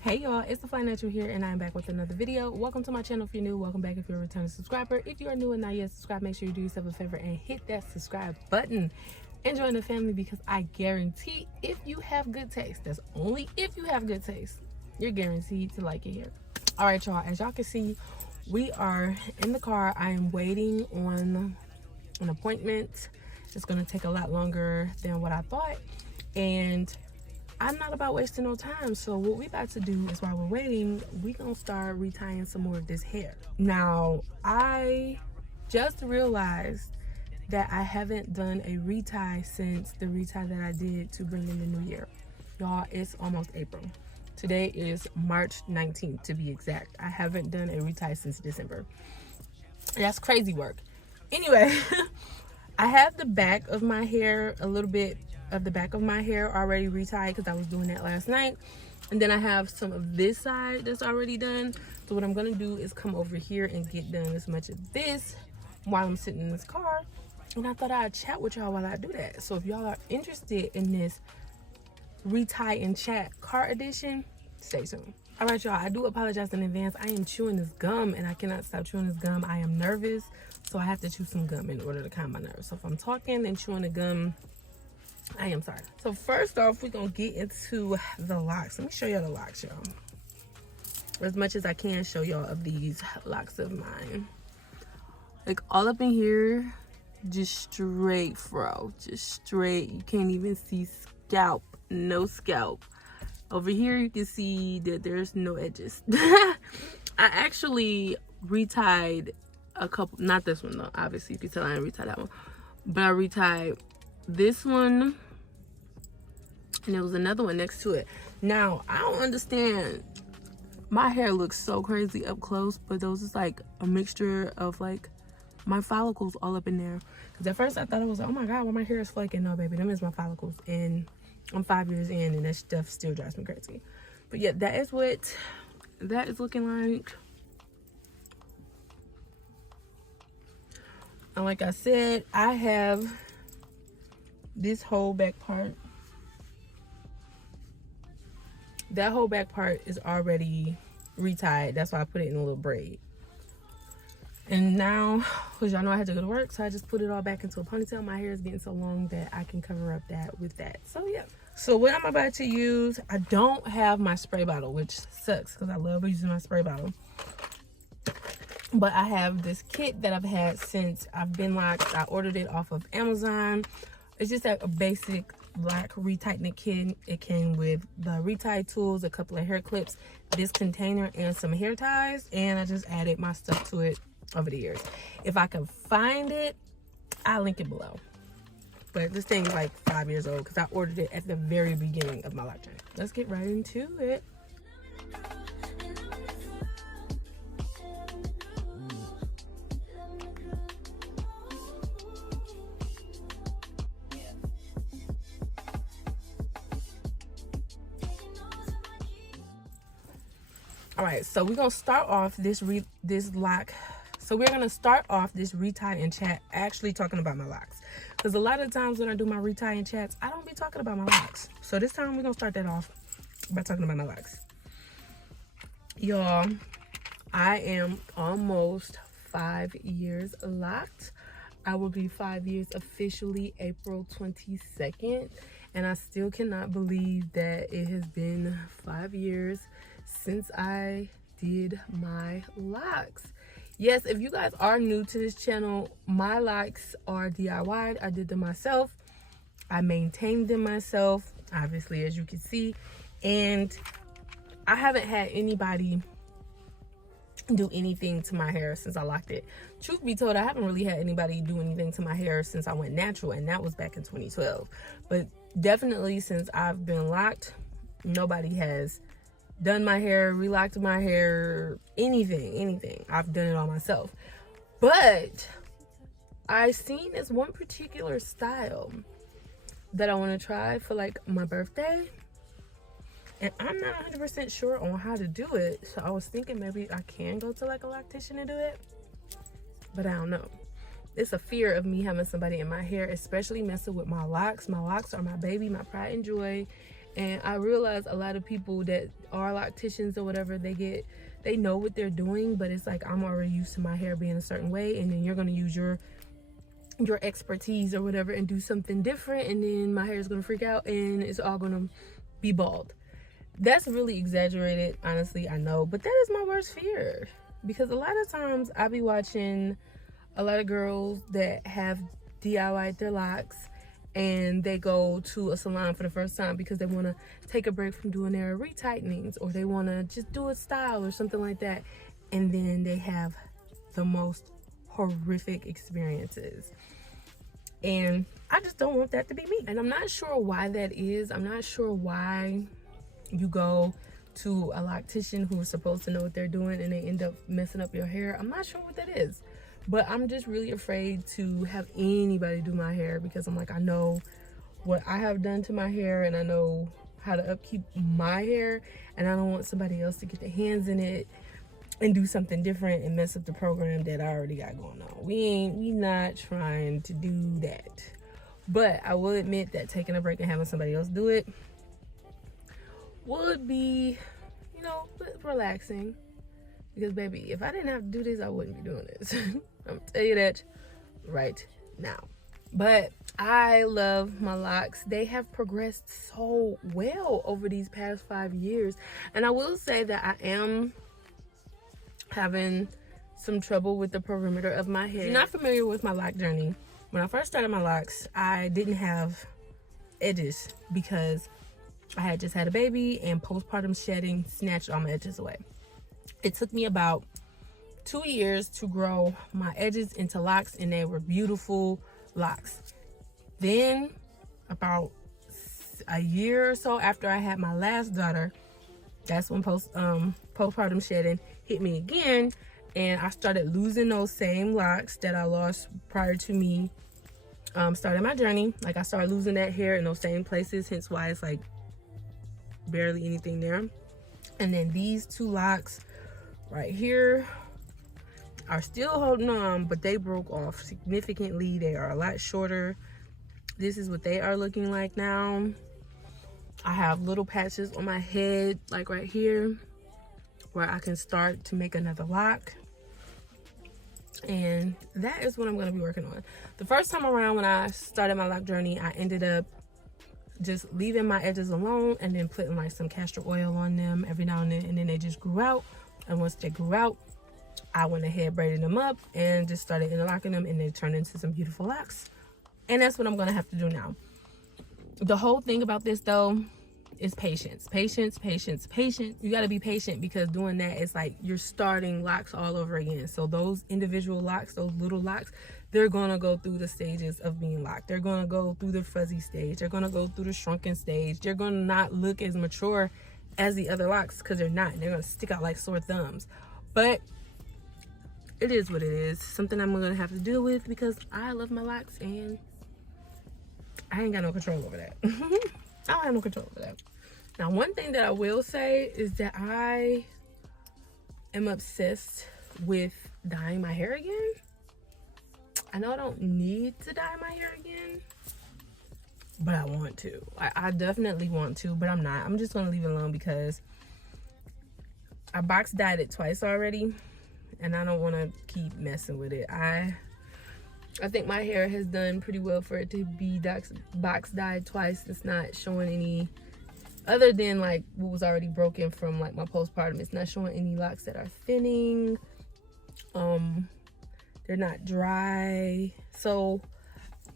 Hey y'all, it's the Financial here, and I'm back with another video. Welcome to my channel if you're new. Welcome back if you're a returning subscriber. If you are new and not yet subscribed, make sure you do yourself a favor and hit that subscribe button and join the family, because I guarantee if you have good taste, that's only if you have good taste, you're guaranteed to like it here. All right, y'all, as y'all can see, we are in the car. I am waiting on an appointment. It's going to take a lot longer than what I thought, and I'm not about wasting no time. So what we about to do is, while we're waiting, we gonna start retying some more of this hair. Now, I just realized that I haven't done a retie since the retie that I did to bring in the new year. Y'all, it's almost April. Today is March 19th to be exact. I haven't done a retie since December. That's crazy work. Anyway, I have the back of my hair, a little bit of the back of my hair already retied because I was doing that last night, and then I have some of this side that's already done. So what I'm gonna do is come over here and get done as much of this while I'm sitting in this car, and I thought I'd chat with y'all while I do that. So if y'all are interested in this retie and chat car edition, stay tuned. All right, y'all, I do apologize in advance. I am chewing this gum and I cannot stop chewing this gum. I am nervous, so I have to chew some gum in order to calm my nerves. So if I'm talking and chewing the gum, I am sorry. So first off, we're gonna get into the locks. Let me show y'all the locks, y'all. As much as I can show y'all of these locks of mine. Like all up in here, just straight fro, just straight. You can't even see scalp, no scalp. Over here, you can see that there's no edges. I actually retied a couple, not this one though, obviously you can tell I didn't retie that one, but I retied this one, and there was another one next to it. Now, I don't understand. My hair looks so crazy up close, but those is like a mixture of like my follicles all up in there. Because at first I thought it was like, oh my God, why my hair is flaking. No, baby, them is my follicles. And I'm 5 years in, and that stuff still drives me crazy. But yeah, that is what that is looking like. And like I said, I have this whole back part. That whole back part is already retied. That's why I put it in a little braid. And now, because y'all know I had to go to work, so I just put it all back into a ponytail. My hair is getting so long that I can cover up that with that. So yeah. So what I'm about to use, I don't have my spray bottle, which sucks because I love using my spray bottle. But I have this kit that I've had since I've been locked. I ordered it off of Amazon. It's just a basic black retightening kit. It came with the retie tools, a couple of hair clips, this container, and some hair ties. And I just added my stuff to it over the years. If I can find it, I'll link it below. But this thing is like 5 years old because I ordered it at the very beginning of my lock journey. Let's get right into it. All right, so we're gonna start off this lock. So we're gonna start off this retie and chat actually talking about my locks, because a lot of times when I do my retie and chats, I don't be talking about my locks. So this time we're gonna start that off by talking about my locks. Y'all, I am almost 5 years locked. I will be 5 years officially April 22nd, and I still cannot believe that it has been 5 years since I did my locks. Yes, if you guys are new to this channel, my locks are DIY'd. I did them myself. I maintained them myself, obviously, as you can see. And I haven't had anybody do anything to my hair since I locked it. Truth be told, I haven't really had anybody do anything to my hair since I went natural, and that was back in 2012. But definitely since I've been locked, nobody has done my hair, relocked my hair, anything. I've done it all myself. But I seen this one particular style that I want to try for like my birthday, and I'm not 100% sure on how to do it. So I was thinking maybe I can go to like a loctician to do it, but I don't know. It's a fear of me having somebody in my hair, especially messing with my locks. My locks are my baby, my pride and joy, And I realize a lot of people that are locticians or whatever, they know what they're doing, but it's like I'm already used to my hair being a certain way, and then you're gonna use your expertise or whatever and do something different, and then my hair is gonna freak out and it's all gonna be bald. That's really exaggerated, honestly, I know, but that is my worst fear, because a lot of times I be watching a lot of girls that have DIY'd their locks, and they go to a salon for the first time because they want to take a break from doing their retightenings, or they want to just do a style or something like that, and then they have the most horrific experiences. And I just don't want that to be me. And I'm not sure why that is. I'm not sure why you go to a loctician who's supposed to know what they're doing and they end up messing up your hair. I'm not sure what that is. But I'm just really afraid to have anybody do my hair, because I'm like, I know what I have done to my hair, and I know how to upkeep my hair, and I don't want somebody else to get their hands in it and do something different and mess up the program that I already got going on. We not trying to do that. But I will admit that taking a break and having somebody else do it would be, you know, relaxing. Because baby, if I didn't have to do this, I wouldn't be doing this. I'm gonna tell you that right now. But I love my locks. They have progressed so well over these past 5 years. And I will say that I am having some trouble with the perimeter of my hair. If you're not familiar with my lock journey, when I first started my locks, I didn't have edges because I had just had a baby, and postpartum shedding snatched all my edges away. It took me about 2 years to grow my edges into locks, and they were beautiful locks. Then about a year or so after I had my last daughter, that's when postpartum shedding hit me again, and I started losing those same locks that I lost prior to me starting my journey. Like, I started losing that hair in those same places, hence why it's like barely anything there. And then these two locks right here are still holding on, but they broke off significantly. They are a lot shorter. This is what they are looking like now. I have little patches on my head, like right here, where I can start to make another lock. And that is what I'm going to be working on. The first time around when I started my lock journey, I ended up just leaving my edges alone and then putting like some castor oil on them every now and then they just grew out. And once they grew out, I went ahead, braided them up, and just started interlocking them, and they turned into some beautiful locks. And that's what I'm going to have to do now. The whole thing about this, though, is patience. Patience, patience, patience. You got to be patient, because doing that is like you're starting locks all over again. So those individual locks, those little locks, they're going to go through the stages of being locked. They're going to go through the fuzzy stage. They're going to go through the shrunken stage. They're going to not look as mature as the other locks, because they're not. They're going to stick out like sore thumbs. But it is what it is. Something I'm going to have to deal with, because I love my locks and I ain't got no control over that. I don't have no control over that. Now, one thing that I will say is that I am obsessed with dyeing my hair again. I know I don't need to dye my hair again, but I want to. I definitely want to, but I'm not. I'm just going to leave it alone, because I box dyed it twice already, and I don't want to keep messing with it. I think my hair has done pretty well for it to be box dyed twice. It's not showing any, other than like what was already broken from like my postpartum, it's not showing any locks that are thinning. They're not dry. So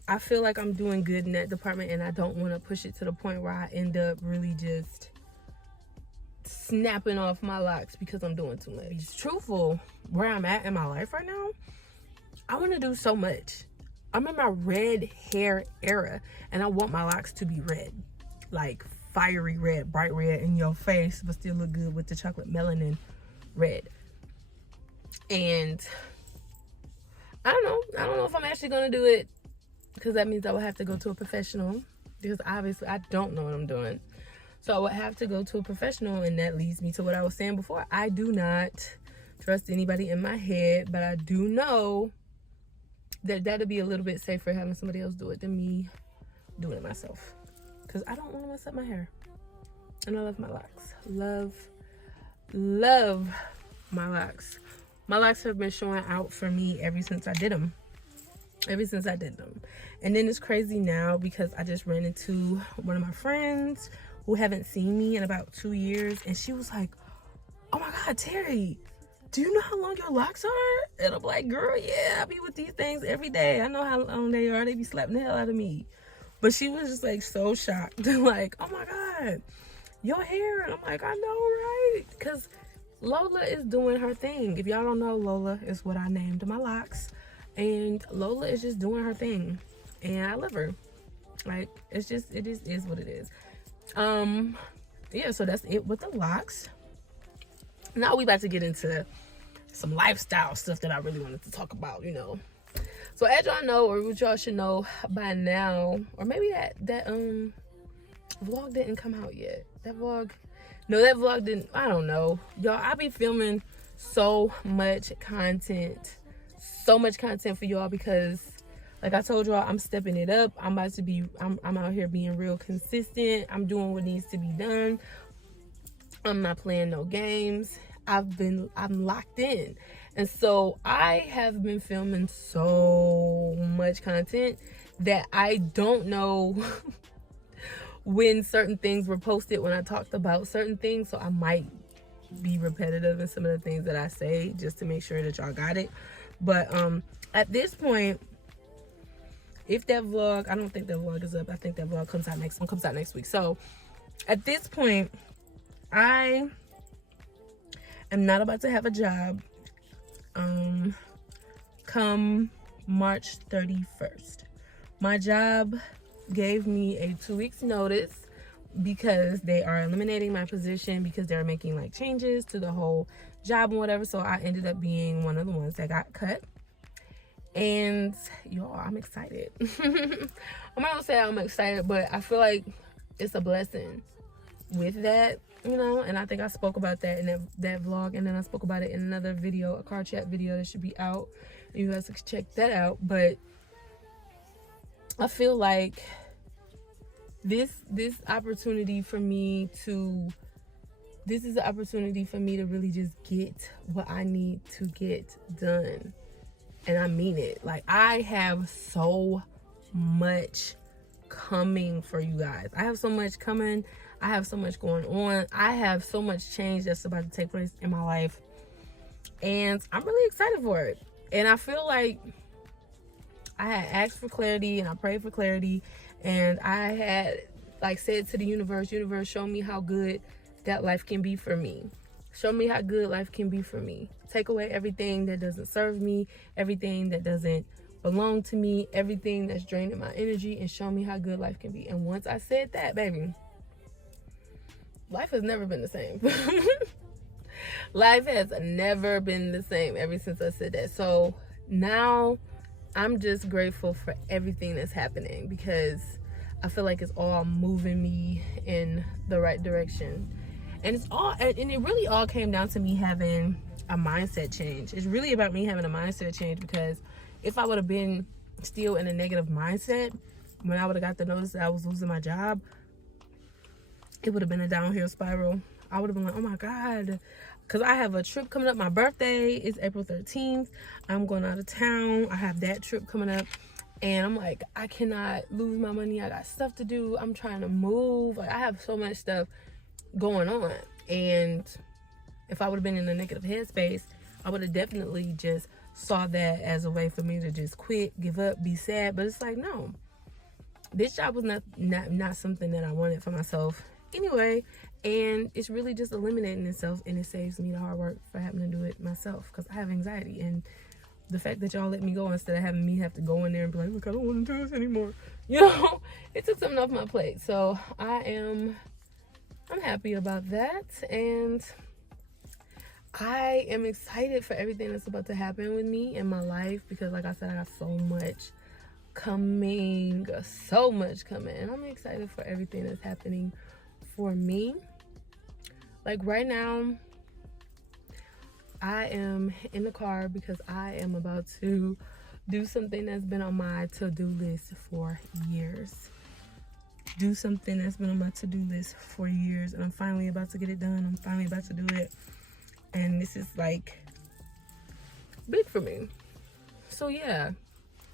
I feel like I'm doing good in that department, and I don't want to push it to the point where I end up really just snapping off my locks because I'm doing too much. It's truthful, where I'm at in my life right now, I want to do so much. I'm in my red hair era, and I want my locks to be red, like fiery red, bright red in your face, but still look good with the chocolate melanin red. And I don't know if I'm actually going to do it, because that means I would have to go to a professional, because obviously I don't know what I'm doing. So I would have to go to a professional, and that leads me to what I was saying before. I do not trust anybody in my head, but I do know that that'll be a little bit safer having somebody else do it than me doing it myself, because I don't want to mess up my hair. And I love my locks. Love my locks. My locks have been showing out for me ever since I did them. And then it's crazy now because I just ran into one of my friends who haven't seen me in about 2 years, and she was like, oh my God, Terry, do you know how long your locks are? And I'm like, girl, yeah, I be with these things every day. I know how long they are. They be slapping the hell out of me. But she was just like so shocked. Like, oh my God, your hair. And I'm like, I know, right? Because Lola is doing her thing. If y'all don't know, Lola is what I named my locks. And Lola is just doing her thing. And I love her. Like, it's just, it is what it is. Yeah, so that's it with the locks. Now we about to get into some lifestyle stuff that I really wanted to talk about, you know. So as y'all know, or what y'all should know by now, or maybe that vlog didn't come out yet. That vlog didn't, I don't know. Y'all, I be filming so much content for y'all because, like I told y'all, I'm stepping it up. I'm out here being real consistent. I'm doing what needs to be done. I'm not playing no games. I'm locked in. And so I have been filming so much content that I don't know when certain things were posted, when I talked about certain things. So I might be repetitive in some of the things that I say just to make sure that y'all got it. But at this point, if that vlog, I don't think that vlog is up. I think that vlog comes out next week. So at this point, I am not about to have a job come March 31st. My job gave me a 2 weeks notice because they are eliminating my position because they're making like changes to the whole job and whatever. So I ended up being one of the ones that got cut. And y'all, I'm excited. I'm not gonna say I'm excited, but I feel like it's a blessing with that, you know. And I think I spoke about that in that vlog, and then I spoke about it in another video, a car chat video that should be out. You guys can check that out. But I feel like this is an opportunity for me to really just get what I need to get done. And I mean it. Like, I have so much coming for you guys. I have so much coming. I have so much going on. I have so much change that's about to take place in my life. And I'm really excited for it. And I feel like I had asked for clarity and I prayed for clarity. And I had like said to the universe, show me how good that life can be for me. Show me how good life can be for me. Take away everything that doesn't serve me, everything that doesn't belong to me, everything that's draining my energy, and show me how good life can be. And once I said that, baby, life has never been the same. Life has never been the same ever since I said that. So now I'm just grateful for everything that's happening because I feel like it's all moving me in the right direction. And it really all came down to me having a mindset change. It's really about me having a mindset change, because if I would have been still in a negative mindset when I would have got the notice that I was losing my job, it would have been a downhill spiral. I would have been like, oh my God, because I have a trip coming up. My birthday is April 13th. I'm going out of town. I have that trip coming up. And I'm like, I cannot lose my money. I got stuff to do. I'm trying to move. Like, I have so much stuff going on. And if I would have been in a negative headspace, I would have definitely just saw that as a way for me to just quit, give up, be sad. But it's like, no, this job was not something that I wanted for myself anyway. And it's really just eliminating itself, and it saves me the hard work for having to do it myself, because I have anxiety. And the fact that y'all let me go instead of having me have to go in there and be like, look, I don't want to do this anymore, you know, it took something off my plate. So I'm happy about that, and I am excited for everything that's about to happen with me in my life, because like I said, I got so much coming, and I'm excited for everything that's happening for me. Like right now, I am in the car because I am about to do something that's been on my to-do list for years. do something that's been on my to-do list for years, and I'm finally about to get it done. I'm finally about to do it, and this is like big for me. So yeah,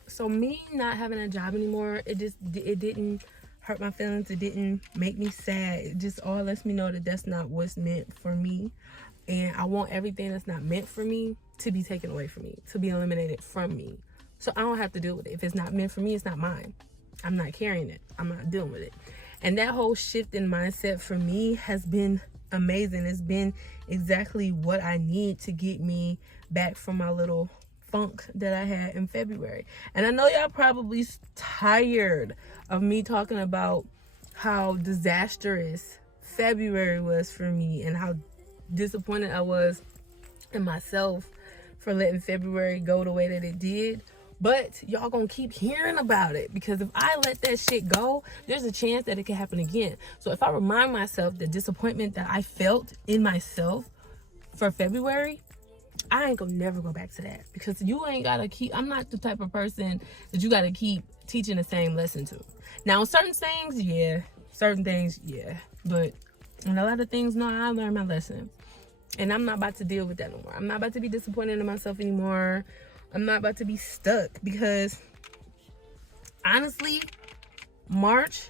so me not having a job anymore, it didn't hurt my feelings. It didn't make me sad. It just all lets me know that that's not what's meant for me, and I want everything that's not meant for me to be taken away from me, to be eliminated from me, so I don't have to deal with it. If it's not meant for me, it's not mine. I'm not carrying it. I'm not dealing with it. And that whole shift in mindset for me has been amazing. It's been exactly what I need to get me back from my little funk that I had in February. And I know y'all probably tired of me talking about how disastrous February was for me and how disappointed I was in myself for letting February go the way that it did. But y'all gonna keep hearing about it, because if I let that shit go, there's a chance that it can happen again. So if I remind myself the disappointment that I felt in myself for February, I ain't gonna never go back to that, because you ain't gotta keep, I'm not the type of person that you gotta keep teaching the same lesson to. Now, certain things, yeah, but in a lot of things, no, I learned my lesson, and I'm not about to deal with that no more. I'm not about to be disappointed in myself anymore. I'm not about to be stuck, because honestly, March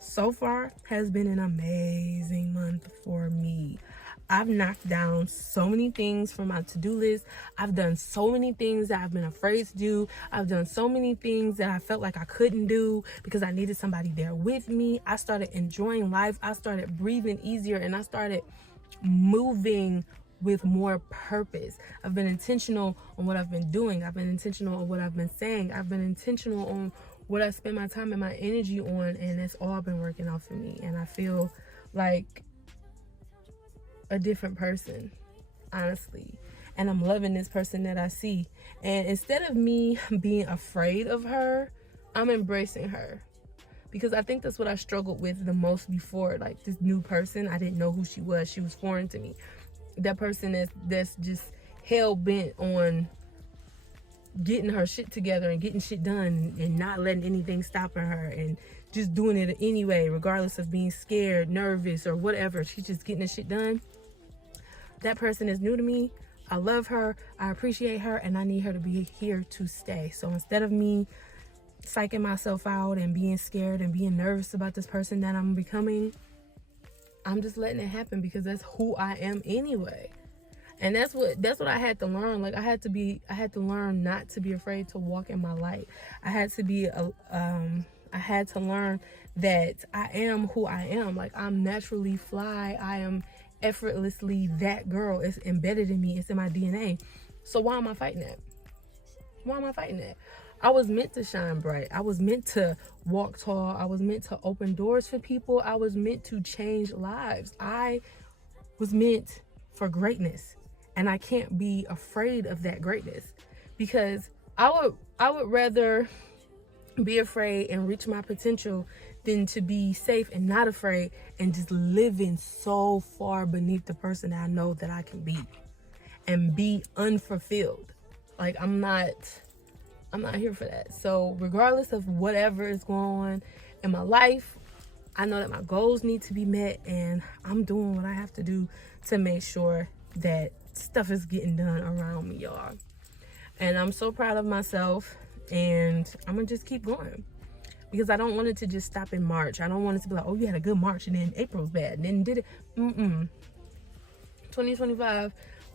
so far has been an amazing month for me. I've knocked down so many things from my to-do list. I've done so many things that I've been afraid to do. I've done so many things that I felt like I couldn't do because I needed somebody there with me. I started enjoying life. I started breathing easier, and I started moving with more purpose. I've been intentional on what I've been doing. I've been intentional on what I've been saying. I've been intentional on what I spend my time and my energy on, and it's all been working out for me. And I feel like a different person, honestly. And I'm loving this person that I see. And instead of me being afraid of her, I'm embracing her. Because I think that's what I struggled with the most before. Like, this new person, I didn't know who she was. She was foreign to me. That person that's just hell-bent on getting her shit together and getting shit done and not letting anything stop her and just doing it anyway, regardless of being scared, nervous, or whatever. She's just getting the shit done. That person is new to me. I love her. I appreciate her, and I need her to be here to stay. So instead of me psyching myself out and being scared and being nervous about this person that I'm becoming, I'm just letting it happen, because that's who I am anyway. And that's what I had to learn. Like, I had to learn not to be afraid to walk in my light. I had to learn that I am who I am. Like, I'm naturally fly. I am effortlessly that girl. It's embedded in me. It's in my DNA. So why am I fighting that? Why am I fighting that? I was meant to shine bright. I was meant to walk tall. I was meant to open doors for people. I was meant to change lives. I was meant for greatness. And I can't be afraid of that greatness, because I would rather be afraid and reach my potential than to be safe and not afraid and just living so far beneath the person that I know that I can be and be unfulfilled. Like, I'm not here for that. So regardless of whatever is going on in my life, I know that my goals need to be met, and I'm doing what I have to do to make sure that stuff is getting done around me, y'all. And I'm so proud of myself, and I'm gonna just keep going, because I don't want it to just stop in March. I don't want it to be like, oh, you had a good March and then April's bad and then did it. 2025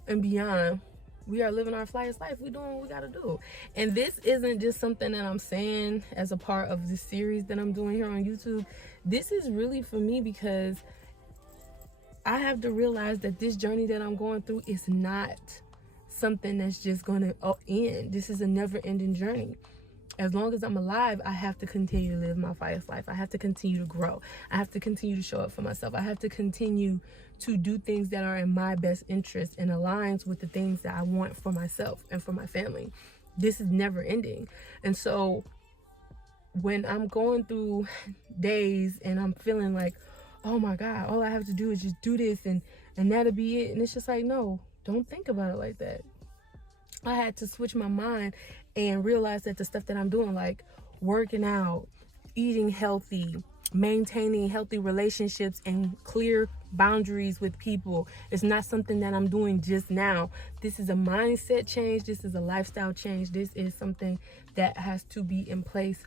and beyond, we are living our flyest life. We're doing what we gotta do. And this isn't just something that I'm saying as a part of this series that I'm doing here on YouTube. This is really for me, because I have to realize that this journey that I'm going through is not something that's just gonna end. This is a never-ending journey. As long as I'm alive, I have to continue to live my flyest life. I have to continue to grow. I have to continue to show up for myself. I have to continue to do things that are in my best interest and aligns with the things that I want for myself and for my family. This is never ending. And so when I'm going through days and I'm feeling like, oh my God, all I have to do is just do this and that'll be it. And it's just like, no, don't think about it like that. I had to switch my mind and realize that the stuff that I'm doing, like working out, eating healthy, maintaining healthy relationships and clear boundaries with people. It's not something that I'm doing just now. This is a mindset change. This is a lifestyle change. This is something that has to be in place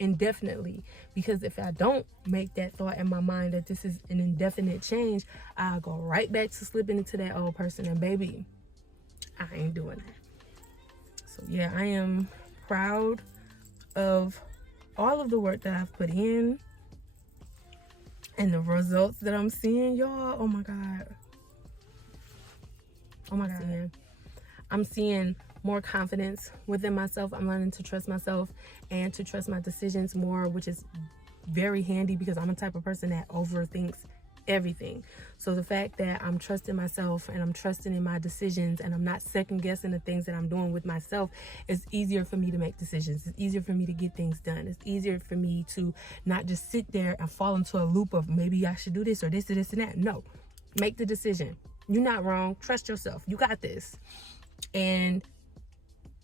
indefinitely, because if I don't make that thought in my mind that this is an indefinite change, I'll go right back to slipping into that old person, and baby, I ain't doing that. So yeah, I am proud of all of the work that I've put in and the results that I'm seeing, y'all. Oh my god, I'm seeing more confidence within myself. I'm learning to trust myself and to trust my decisions more, which is very handy because I'm a type of person that overthinks everything. So the fact that I'm trusting myself and I'm trusting in my decisions and I'm not second guessing the things that I'm doing with myself, it's easier for me to make decisions. It's easier for me to get things done. It's easier for me to not just sit there and fall into a loop of maybe I should do this or this or this and that. No, make the decision. You're not wrong. Trust yourself. You got this. And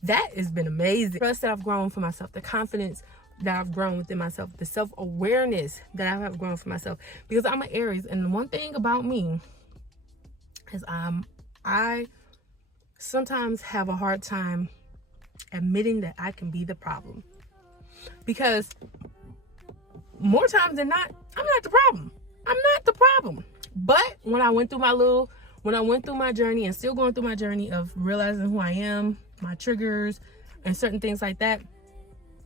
that has been amazing. The trust that I've grown for myself, the confidence that I've grown within myself, the self-awareness that I have grown for myself, because I'm an Aries, and the one thing about me is I sometimes have a hard time admitting that I can be the problem, because more times than not, I'm not the problem. I'm not the problem. But when I went through my journey and still going through my journey of realizing who I am, my triggers and certain things like that,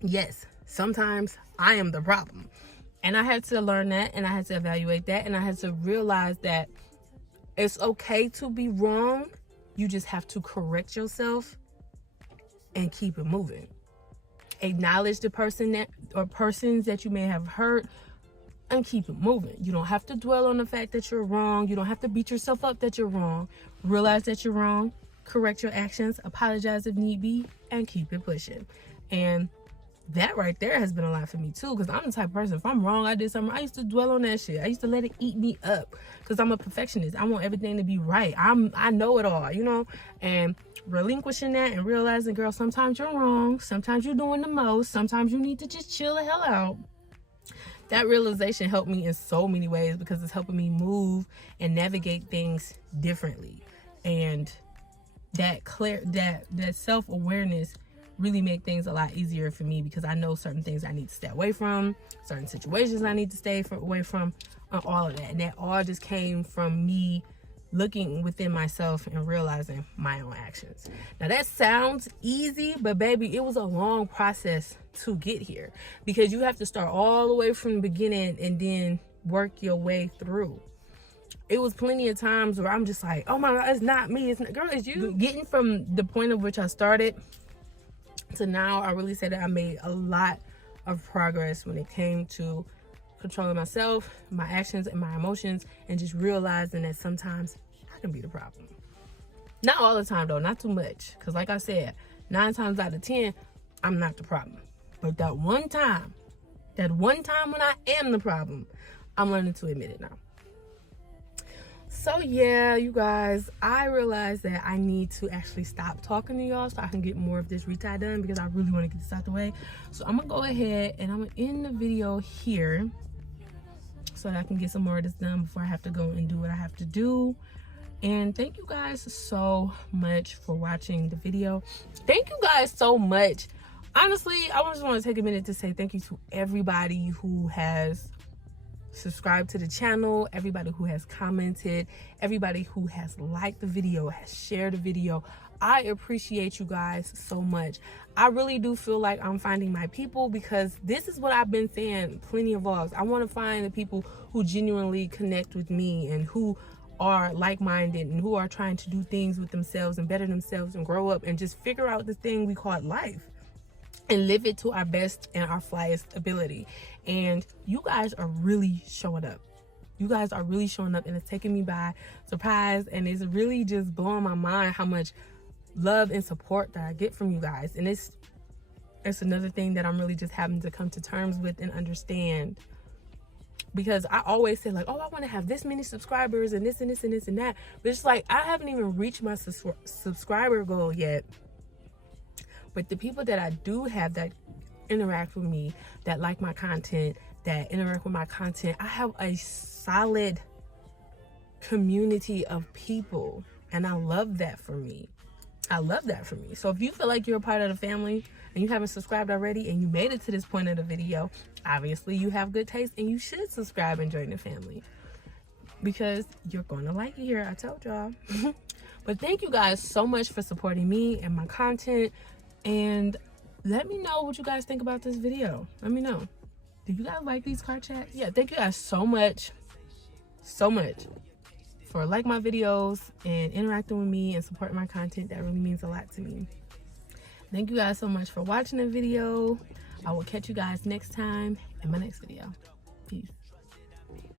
yes, sometimes I am the problem. And I had to learn that, and I had to evaluate that, and I had to realize that it's okay to be wrong. You just have to correct yourself and keep it moving. Acknowledge the person that or persons that you may have hurt and keep it moving. You don't have to dwell on the fact that you're wrong. You don't have to beat yourself up that you're wrong. Realize that you're wrong. Correct your actions, apologize if need be, and keep it pushing. And that right there has been a lot for me too, because I'm the type of person, if I'm wrong, I did something, I used to dwell on that shit. I used to let it eat me up because I'm a perfectionist. I want everything to be right. I know it all, you know. And relinquishing that and realizing, girl, sometimes you're wrong, sometimes you're doing the most, sometimes you need to just chill the hell out. That realization helped me in so many ways, because it's helping me move and navigate things differently. And that self-awareness really make things a lot easier for me, because I know certain things I need to stay away from, certain situations I need to stay away from, and all of that. And that all just came from me looking within myself and realizing my own actions. Now that sounds easy, but baby, it was a long process to get here, because you have to start all the way from the beginning and then work your way through. It was plenty of times where I'm just like, oh my God, it's not me. It's not, girl, it's you. Getting from the point of which I started to now, I really say that I made a lot of progress when it came to controlling myself, my actions, and my emotions, and just realizing that sometimes I can be the problem. Not all the time though, not too much. Because like I said, 9 times out of 10, I'm not the problem. But that one time when I am the problem, I'm learning to admit it now. So yeah, you guys, I realized that I need to actually stop talking to y'all so I can get more of this retie done, because I really want to get this out the way. So I'm gonna go ahead and I'm gonna end the video here so that I can get some more of this done before I have to go and do what I have to do. And thank you guys so much for watching the video. Thank you guys so much. Honestly, I just want to take a minute to say thank you to everybody who has subscribed to the channel, everybody who has commented, everybody who has liked the video, has shared the video. I appreciate you guys so much. I really do feel like I'm finding my people, because this is what I've been saying plenty of vlogs. I want to find the people who genuinely connect with me and who are like-minded and who are trying to do things with themselves and better themselves and grow up and just figure out this thing we call life and live it to our best and our flyest ability. And you guys are really showing up. You guys are really showing up, and it's taking me by surprise, and it's really just blowing my mind how much love and support that I get from you guys. And it's another thing that I'm really just having to come to terms with and understand, because I always say like, oh, I want to have this many subscribers and this and this and this and that, but it's like I haven't even reached my subscriber goal yet. But the people that I do have that interact with me, that like my content, that interact with my content. I have a solid community of people, and I love that for me. I love that for me. So if you feel like you're a part of the family and you haven't subscribed already and you made it to this point of the video, obviously you have good taste and you should subscribe and join the family, because you're gonna like it here. I told y'all. But thank you guys so much for supporting me and my content, and let me know what you guys think about this video. Let me know. Do you guys like these car chats? Yeah, thank you guys so much for liking my videos and interacting with me and supporting my content. That really means a lot to me. Thank you guys so much for watching the video. I will catch you guys next time in my next video. Peace.